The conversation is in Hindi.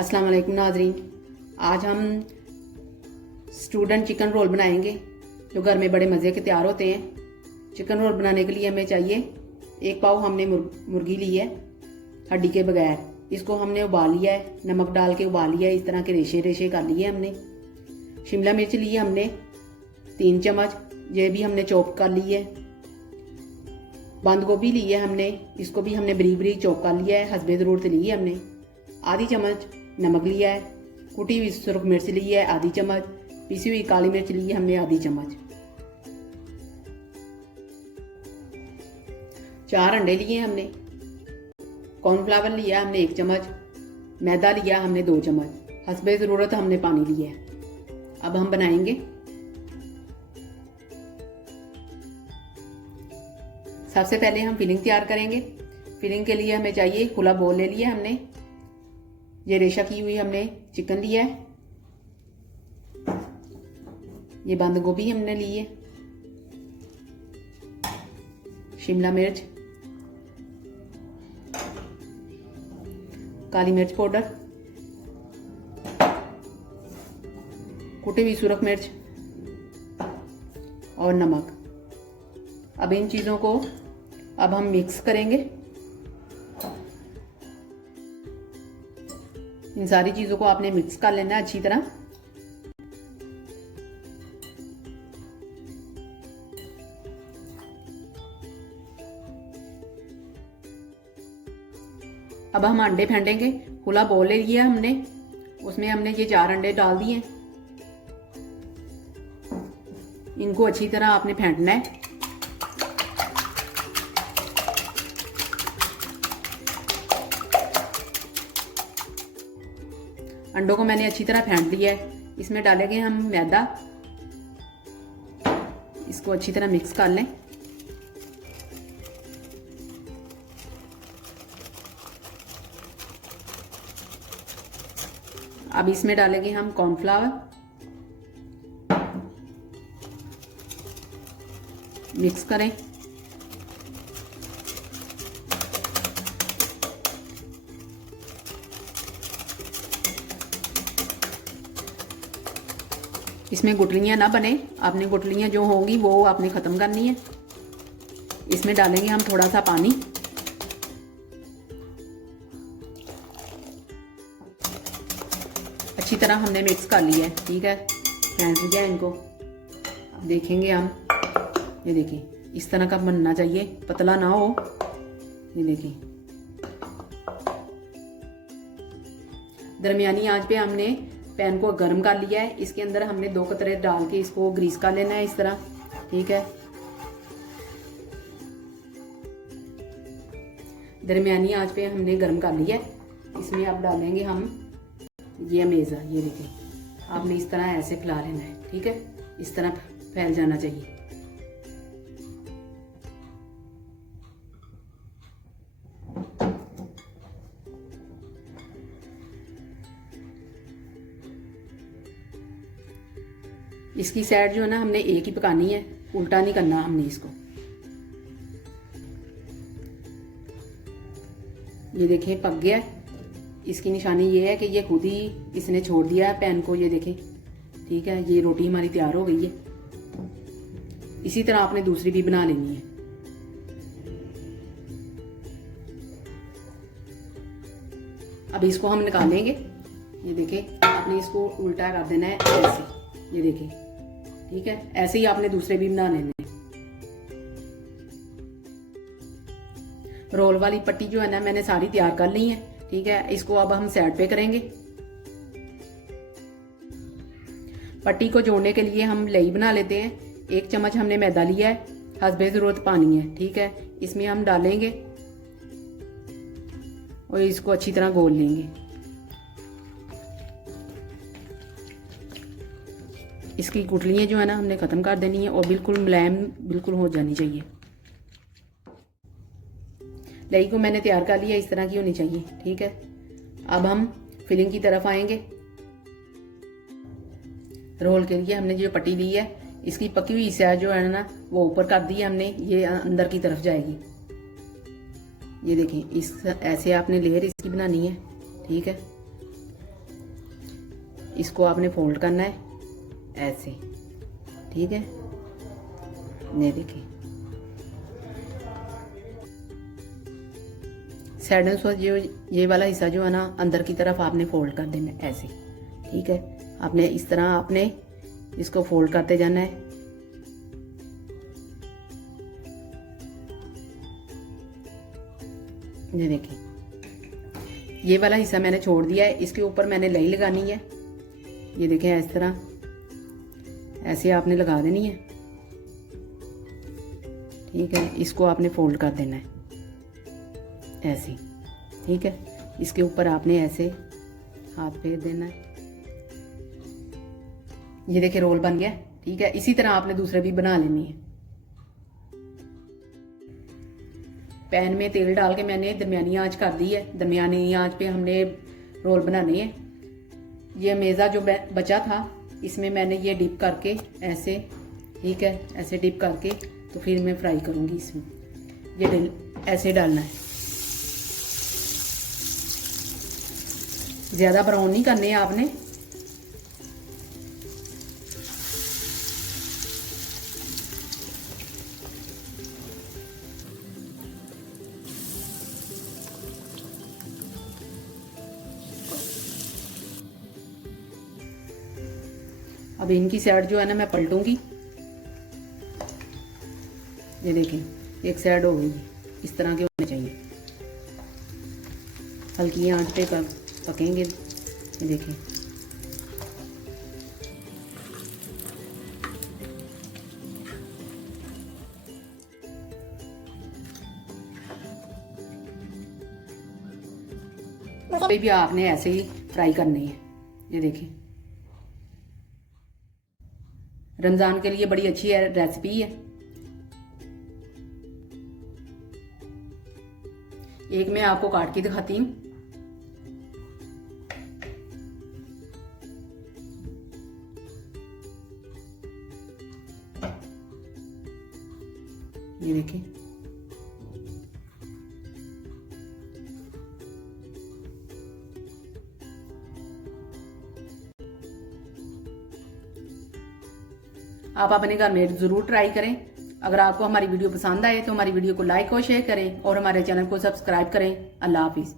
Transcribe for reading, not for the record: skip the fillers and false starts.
अस्सलाम वालेकुम नाजरीन। आज हम स्टूडेंट चिकन रोल बनाएंगे जो घर में बड़े मज़े के तैयार होते हैं। चिकन रोल बनाने के लिए हमें चाहिए 1 पाव हमने मुर्गी ली है हड्डी के बगैर। इसको हमने उबाल लिया है, नमक डाल के उबाल लिया है। इस तरह के रेशे रेशे कर लिए हमने। शिमला मिर्च ली है हमने 3 चम्मच, ये भी हमने चॉप कर ली है। बंद गोभी ली है हमने, इसको भी हमने बरीक बरीक चॉप कर लिया है। हसबे ज़रूरत ली है हमने। आधी चम्मच नमक लिया है। कुटी हुई सुरख मिर्च ली है आधी चम्मच। पिसी हुई काली मिर्च ली है हमने आधी चम्मच। 4 अंडे लिए हमने। कॉर्नफ्लावर लिया हमने 1 चम्मच। मैदा लिया हमने 2 चम्मच। हसबे ज़रूरत हमने पानी लिया है। अब हम बनाएंगे। सबसे पहले हम फिलिंग तैयार करेंगे। फिलिंग के लिए हमें चाहिए खुला बोल ले लिया हमने। ये रेशा की हुई हमने चिकन लिया है। ये बंद गोभी हमने ली है। शिमला मिर्च, काली मिर्च पाउडर, कुटी हुई सुरख मिर्च और नमक। अब इन चीज़ों को अब हम मिक्स करेंगे। इन सारी चीज़ों को आपने मिक्स कर लेना है अच्छी तरह। अब हम अंडे फेंटेंगे। खुला बोल ले लिया हमने, उसमें हमने ये 4 अंडे डाल दिए। इनको अच्छी तरह आपने फेंटना है। अंडों को मैंने अच्छी तरह फेंट दिया है। इसमें डालेंगे हम मैदा। इसको अच्छी तरह मिक्स कर लें। अब इसमें डालेंगे हम कॉर्नफ्लावर। मिक्स करें। इसमें गुठलियाँ ना बने, आपने गुठलियाँ जो होंगी वो आपने ख़त्म करनी है। इसमें डालेंगे हम थोड़ा सा पानी। अच्छी तरह हमने मिक्स कर लिया है, ठीक है। फेंट लिया इनको। अब देखेंगे हम, ये देखिए इस तरह का बनना चाहिए, पतला ना हो। ये देखिए दरमियानी आंच पे हमने पैन को गर्म कर लिया है। इसके अंदर हमने 2 कतरे डाल के इसको ग्रीस कर लेना है इस तरह, ठीक है। दरमियानी आंच पे हमने गर्म कर लिया है। इसमें अब डालेंगे हम ये मेज़ा। ये देखिए आपने इस तरह ऐसे फैला लेना है, ठीक है। इस तरह फैल जाना चाहिए। इसकी साइड जो है ना हमने एक ही पकानी है, उल्टा नहीं करना हमने इसको। ये देखें पक गया है। इसकी निशानी ये है कि ये खुद ही इसने छोड़ दिया है पैन को। ये देखें, ठीक है। ये रोटी हमारी तैयार हो गई है। इसी तरह आपने दूसरी भी बना लेनी है। अब इसको हम निकालेंगे। ये देखें आपने इसको उल्टा कर देना है ऐसे। ये देखें, ठीक है। ऐसे ही आपने दूसरे भी बना लेने। रोल वाली पट्टी जो है ना मैंने सारी तैयार कर ली है, ठीक है। इसको अब हम साइड पे करेंगे। पट्टी को जोड़ने के लिए हम लई बना लेते हैं। 1 चम्मच हमने मैदा लिया है। हसबे ज़रूरत पानी है, ठीक है। इसमें हम डालेंगे और इसको अच्छी तरह घोल लेंगे। इसकी गुठलियाँ जो है ना हमने ख़त्म कर देनी है और बिल्कुल मुलायम बिल्कुल हो जानी चाहिए। दही को मैंने तैयार कर लिया, इस तरह की होनी चाहिए, ठीक है। अब हम फिलिंग की तरफ आएंगे। रोल के लिए हमने जो पट्टी ली है, इसकी पकी हुई हिस्सा जो है ना वो ऊपर कर दी है हमने। ये अंदर की तरफ जाएगी। ये देखें, इस ऐसे आपने लेयर इसकी बनानी है, ठीक है। इसको आपने फोल्ड करना है ऐसे, ठीक है। ये देखिए साइडों से जो ये वाला हिस्सा जो है ना अंदर की तरफ आपने फोल्ड कर देना है ऐसे, ठीक है। आपने इस तरह आपने इसको फोल्ड करते जाना है। ये देखिए ये वाला हिस्सा मैंने छोड़ दिया है, इसके ऊपर मैंने लई लगानी है। ये देखें इस तरह ऐसे आपने लगा देनी है, ठीक है। इसको आपने फोल्ड कर देना है ऐसे, ठीक है। इसके ऊपर आपने ऐसे हाथ फेर देना है। ये देखिए रोल बन गया, ठीक है। इसी तरह आपने दूसरे भी बना लेनी है। पैन में तेल डाल के मैंने दरमियानी आंच कर दी है। दरमियानी आंच पे हमने रोल बनाने हैं। ये मेज़ा जो बचा था इसमें मैंने ये डिप करके ऐसे, ठीक है, ऐसे डिप करके तो फिर मैं फ्राई करूँगी इसमें। ये ऐसे डालना है, ज़्यादा ब्राउन नहीं करने हैं आपने। अब इनकी साइड जो है ना मैं पलटूंगी। ये देखें एक साइड हो गई, इस तरह के होने चाहिए। हल्की आंच पे पकेंगे। ये देखें भी आपने ऐसे ही फ्राई करने हैं। ये देखें रमज़ान के लिए बड़ी अच्छी रेसिपी है। एक मैं आपको काट के दिखाती हूँ। ये देखिए आप अपने घर में ज़रूर ट्राई करें। अगर आपको हमारी वीडियो पसंद आए तो हमारी वीडियो को लाइक और शेयर करें और हमारे चैनल को सब्सक्राइब करें। अल्लाह हाफिज़।